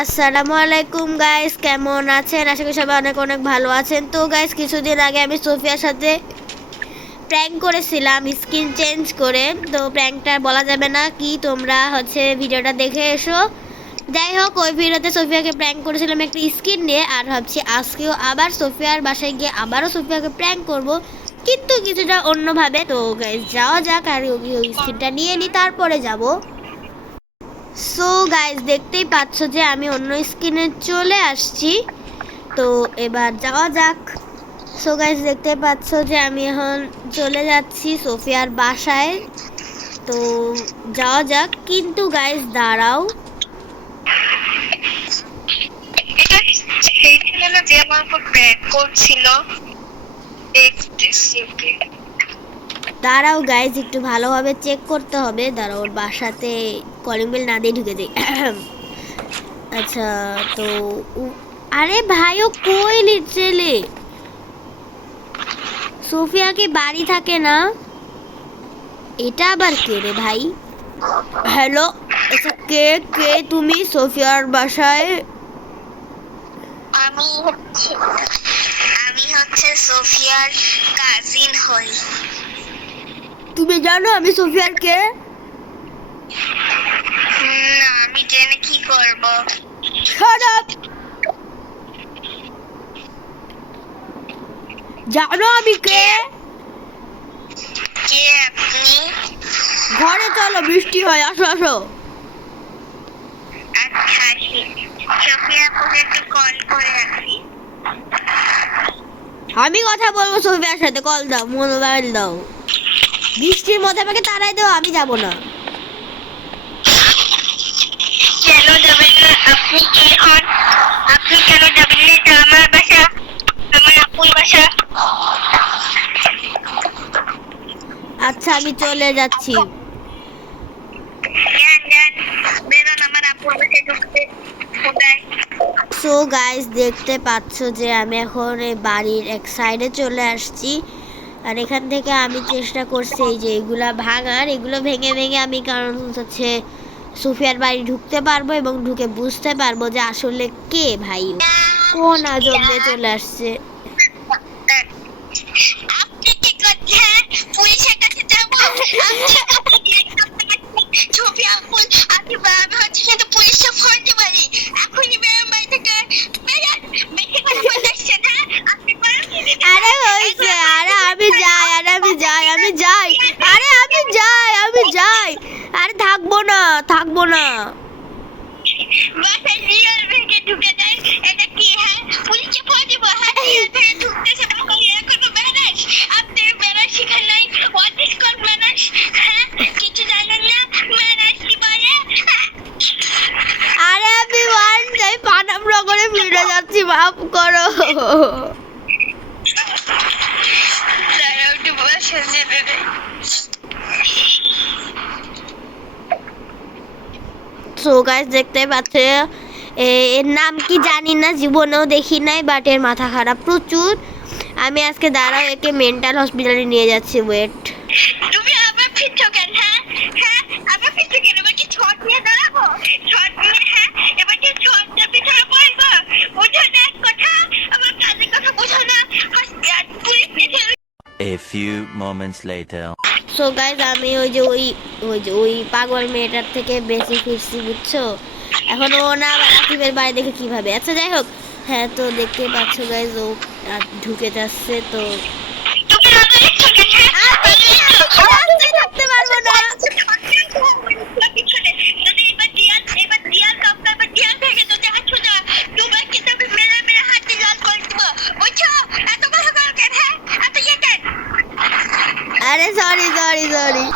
আসসালামু আলাইকুম গাইস কেমন আছেন? আশা করি সবাই অনেক অনেক ভালো আছেন। তো গাইস কিছুদিন আগে আমি সোফিয়ার সাথে প্র্যাঙ্ক করেছিলাম স্কিন চেঞ্জ করে। তো প্র্যাঙ্কটা বলা যাবে না কি, তোমরা হচ্ছে ভিডিওটা দেখে এসো। যাই হোক, ওই ভিডিওতে সোফিয়াকে প্র্যাঙ্ক করেছিলাম একটা স্কিন নিয়ে, আর ভাবছি আজকেও আবার সোফিয়ার বাসায় গিয়ে আবারও সোফিয়াকে প্র্যাঙ্ক করব। কিন্তু কিছুটা অন্যভাবে। তো গাইস যাওয়া যাক, আর ওই স্কিনটা নিয়ে নিই তারপরে যাব। সো গাইজ দেখতেই পাচ্ছ যে আমি অন্য স্ক্রিনে চলে আসছি। তো এবার যাওয়া যাক। সো গাইজ দেখতে পাচ্ছ যে আমি এখন চলে যাচ্ছি সোফিয়ার বাসায়। তো যাওয়া যাক। কিন্তু গাইজ দাঁড়াও। যে আমার উপর করছিল দাঁড়াও গাইজ একটু ভালোভাবে চেক করতে হবে। দাঁড়াও, ওর বাসাতে কলিং বেল না দিয়ে ঢুকে যাই। আচ্ছা তো আরে ভাই, ও কই লিটারেলি সোফিয়া কি বাড়ি থাকে না? এটা আবার কে রে ভাই? হ্যালো আচ্ছা কে কে তুমি সোফিয়ার বাসায়? আমি হচ্ছে আমি হচ্ছে সোফিয়ার কাজিন হই। তুমি জানো আমি সোফিয়ার কে না আমি জেনে কি করব? খারাপ জানো আমি কে? কে আপনি? ঘরে চলো বৃষ্টি হয় আসো আসো। আচ্ছা সোফিয়া আপুকে একটু কল করে আসি। আমি কথা বলব সোফিয়ার সাথে কল দাও মোবাইল দাও। বৃষ্টির মধ্যে আমাকে তাড়াই দাও আমি যাব না। কেন যাবেন না? আপনি কে হন আপনি কেন যাবেন না? এটা আমার বাসা আমার আপুর বাসা। আচ্ছা আমি চলে যাচ্ছি। সো গাইস দেখতে পাচ্ছ যে আমি এখন এই বাড়ির এক সাইডে চলে আসছি। আর এখান থেকে আমি চেষ্টা করছি এই যে এগুলা ভাঙার। এগুলো ভেঙে ভেঙে আমি কারণ হচ্ছে সুফিয়ার বাড়ি ঢুকতে পারব এবং ঢুকে বুঝতে পারব যে আসলে কে ভাই। কোন নিয়ে চলে আসছে। ছবি আমি হচ্ছে কিন্তু পুলিশে ফোন এখনই বাড়ি থেকে বেরোন বেশি কথা বলছেন হ্যাঁ আপনি করেন আরে হয়েছে আরে আমি যাই আরে আমি যাই আমি যাই আরে আমি যাই আমি যাই আরে থাকব না থাকব না বাসায় রিয়াল ভেঙে ঢুকে যায় এটা কি হ্যাঁ পুলিশে ফোন দিব হ্যাঁ রিয়াল ভেঙে ঢুকতেছে বাবা এখনও ম্যানেজ আপনি ম্যানেজ শিখেন নাই হোয়াট ইজ কল ম্যানেজ হ্যাঁ কিছু জানেন না ম্যানেজ কি বলে হ্যাঁ। আরে আমি ওয়ান টাইম পানাম নগরে ফিরে যাচ্ছি মাফ করো দাঁড়াও একটু বসে যেতে দে সো গাইস দেখতে পাচ্ছে এ- এর নাম কি জানি না জীবনেও দেখি নাই বাট এর মাথা খারাপ প্রচুর। আমি আজকে দাঁড়াও একে মেন্টাল হসপিটালে নিয়ে যাচ্ছি ওয়েট তুমি আবার ফিরছো কেন হ্যাঁ? হ্যাঁ? আবার ফিরছো কেন? এবার কি ছট নিয়ে দাঁড়াবো? ছট নিয়ে হ্যাঁ? এবার কি ছটটা পিছনে পড়ব বুঝো না কথা আমার কাজের কথা বুঝো না। হস- পুলিশ পিছনে A few moments later. So guys আমি ওই যে ওই ওই যে ওই পাগল মেয়েটার থেকে বেশি ফিরছি বুঝছ এখন ও না আকিবের বাড়ি দেখে কীভাবে আচ্ছা যাই হোক হ্যাঁ তো দেখতে পাচ্ছ গাইজ ও ঢুকে যাচ্ছে তো হ্যাঁ পারব না যদি হাঁটছো না তোমার কিন্তু আমি মেরে মেরে হাতে লাল করে দেবো বুঝছ এত কথা বলো কেন হ্যাঁ এত ইয়ে কেন আরে সরি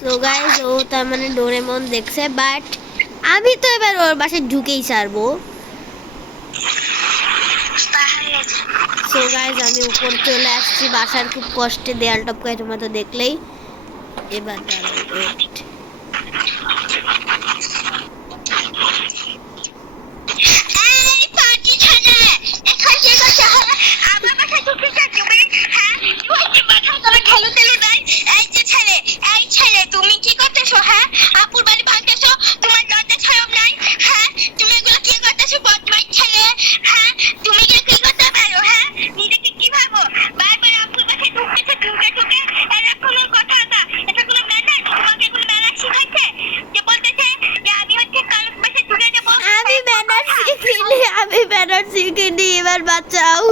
সো গাইস ও তার মানে ডোরেমন দেখছে বাট আমি তো এবার ওর বাসায় ঢুকেই ছাড়বো। সো গাইস আমি উপর চলে আসছি, বাসার খুব কষ্টে দেয়াল টপকায় তোমরা তো দেখলেই। এবার দাঁড়াও wait। এই পাটি ছানা এখন কি করছ আমার মাথায় ঢুকে যাচ্ছে হ্যাঁ ওই যে মাথা তোমার ঢেলু তেলু এই যে ছেলে এই ছেলে তুমি কি করতেছো হ্যাঁ হ্যাঁ? এবার বাঁচাও।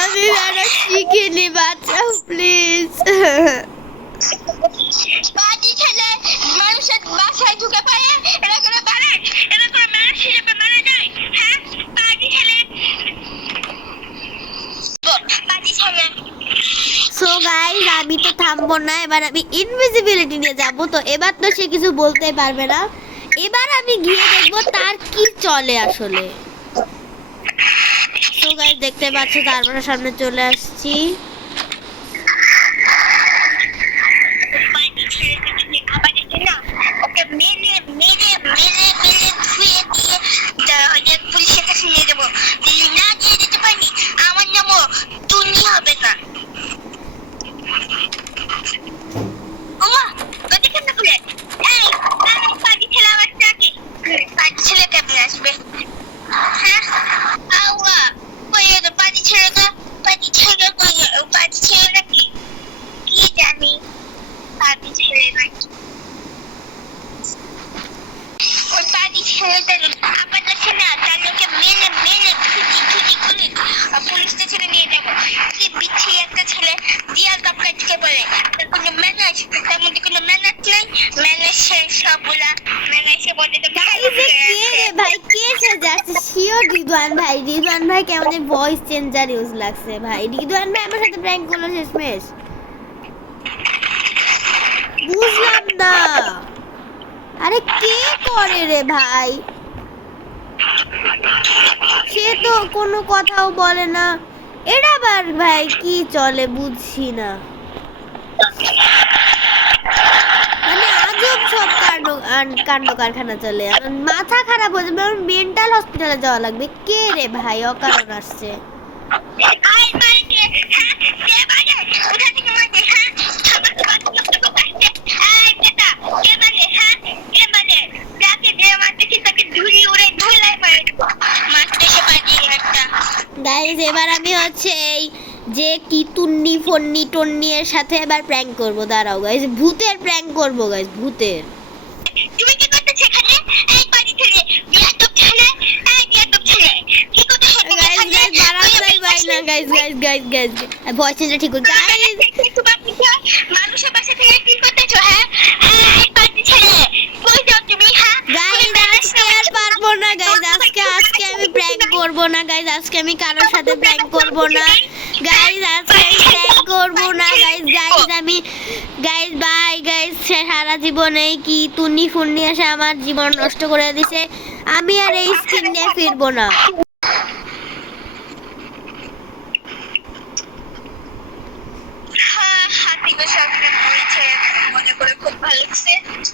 আমি ব্যানার শিখিনি বাঁচাও প্লিজ বাজি ছেলে মানুষের বাসায় ঢুকে পড়ে এরা করে বাড়ে এরা করে মানুষ হিসেবে মারা যায় হ্যাঁ? বাজি ছেলে। বাজি ছেলে। সো গাইস আমি তো থামবো না এবার আমি ইনভিজিবিলিটি নিয়ে যাব তো এবার তো সে কিছু বলতে পারবে না। এবার আমি গিয়ে দেখব তার কি চলে আসলে। তো গাইস দেখতে পাচ্ছ, তারপরে সামনে চলে আসছি বাজি ছেলেকে যদি আবার দেখে না ওকে মেরে মেরে মেরে মেরে ধুয়ে দিয়ে তা- ওই যে পুলিশের কাছে নিয়ে যাব যদি না দিয়ে দিতে পারি আমার নামও টুনি হবে না ওমা গতি কেন খুলে এই এই বাজি ছেলে আমার চাকরি বাজি ছেলে কেমন আসবে হ্যাঁ আওয়া কই এটা বাজি ছেলেটা বাজি ছেলে কই বাজি ছেলেটা কি কি জানি বাজি ছেলে নাকি ওই যাচ্ছে না তাহলে মেলে মেলে খুঁজি খুঁজি খুঁজি পুলিশ স্টেশনে নিয়ে যাব। কি বিচ্ছি একটা ছেলে দিয়াল বলে তার কোনো ম্যানাজ তার মধ্যে কোনো ম্যানাজ নেই? ম্যানাজ সে সবগুলা ম্যানাজ বলে তো এই কে রে ভাই? কে সে যাচ্ছে? শিওর রিদওয়ান ভাই। রিদওয়ান ভাই কেমন ভয়েস চেঞ্জার ইউজ লাগছে ভাই। রিদওয়ান ভাই আমার সাথে প্র্যাঙ্ক করল শেষমেশ। বুঝলাম না। আরে কে করে রে ভাই? সে তো কোনো কথাও বলে না। এটা আবার ভাই কি চলে বুঝছি না। মানে আজব সব কাণ্ড কাণ্ড কারখানা চলে। মাথা খারাপ হয়ে যাবে মেন্টাল হসপিটালে যাওয়া লাগবে। কে রে ভাই, অকারণ আসছে আয় বাড়িতে হ্যাঁ কে বাজে উঠা থেকে মাঝে হ্যাঁ খাবার খাবার খাবার খাবার এই বেটা কে বাজে হ্যাঁ কে বাজে যাকে যে মারতেছি তাকে ধুলি উড়ে ধুলাই মারে মারতেছে বাজি একটা গাইজ এবার আমি হচ্ছে এই যে কি তুন্নি ফন্নি টন্নি এর সাথে এবার প্র্যাঙ্ক করব। দাঁড়াও গাইজ ভূতের প্র্যাঙ্ক করব গাইজ ভূতের। তুমি কি করতেছ এখানে? এই বাড়ি থেকে বিয়ার তো খেলে এই বিয়ার তো খেলে কি করতেছ? গাইজ গাইজ বারান্দায় guys guys guys guys voice চেঞ্জটা ঠিক করে গাইজ মানুষের বাসা থেকে কি করতেছো হ্যাঁ এই বাড়ি ছেলে কই যাও তুমি হ্যাঁ গাইজ আজকে আর পারব না গাইজ আজকে আজকে আমি প্র্যাঙ্ক করব না গাইজ আজকে আমি কারোর সাথে প্র্যাঙ্ক করব না। গাইজ আজকে আমি প্র্যাঙ্ক করব না গাইজ গাইজ আমি গাইজ বাই গাইজ সারা জীবনে কি তুন্নি ফুন্নি এসে আমার জীবন নষ্ট করে দিছে? আমি আর এই স্কিন নিয়ে ফিরবো না। হ্যাঁ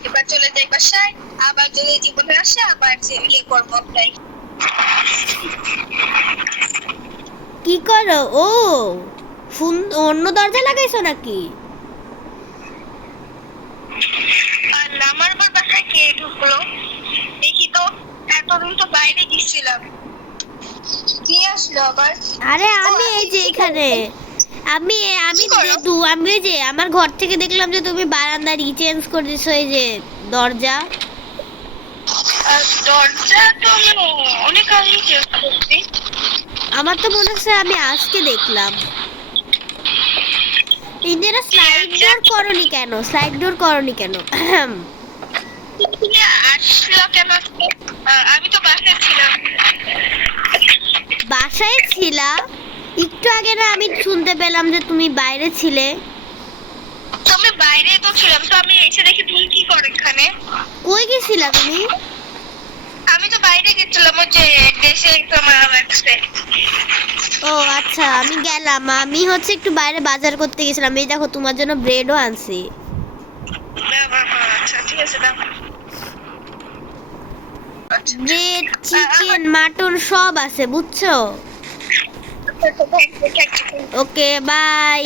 এবার চলে যাই বাসায়, আবার যদি জীবনে আসে আবার ইয়ে করব, তাই। কি করো? ও অন্য দরজা লাগাইছো নাকি? আমার আবার বাসায় কে ঢুকলো? দেখি তো এতদিন তো বাইরে গেছিলাম কি আসলো আবার? আরে আমি এই যে এখানে। আমি আমি আমি যে আমার ঘর থেকে দেখলাম যে তুমি বারান্দা রিচেঞ্জ করে দিছো এই যে দরজা। দরজা তো আমি অনেক আগে চেক করছি। আমার তো মনে হচ্ছে আমি আজকে দেখলাম। ইন্দিরা স্লাইড ডোর করনি কেন? স্লাইড ডোর করনি কেন? আসলো কেন আমি তো বাসায় ছিলাম। বাসায় ছিলা? একটু আগে না আমি শুনতে পেলাম যে তুমি বাইরে ছিলে। তুমি বাইরে তো ছিলাম তো আমি এসে দেখি তুমি কি করো এখানে? কই গেছিলা তুমি? আমি তো বাইরে গেছিলাম ওই যে দেশে একটু লাগছে ও আচ্ছা আমি গেলাম। আমি হচ্ছে একটু বাইরে বাজার করতে গেছিলাম। এই দেখো তোমার জন্য ব্রেডও আনছি। আচ্ছা ঠিক আছে আচ্ছা ব্রেড চিকেন মাটন সব আছে বুঝছ? Okay bye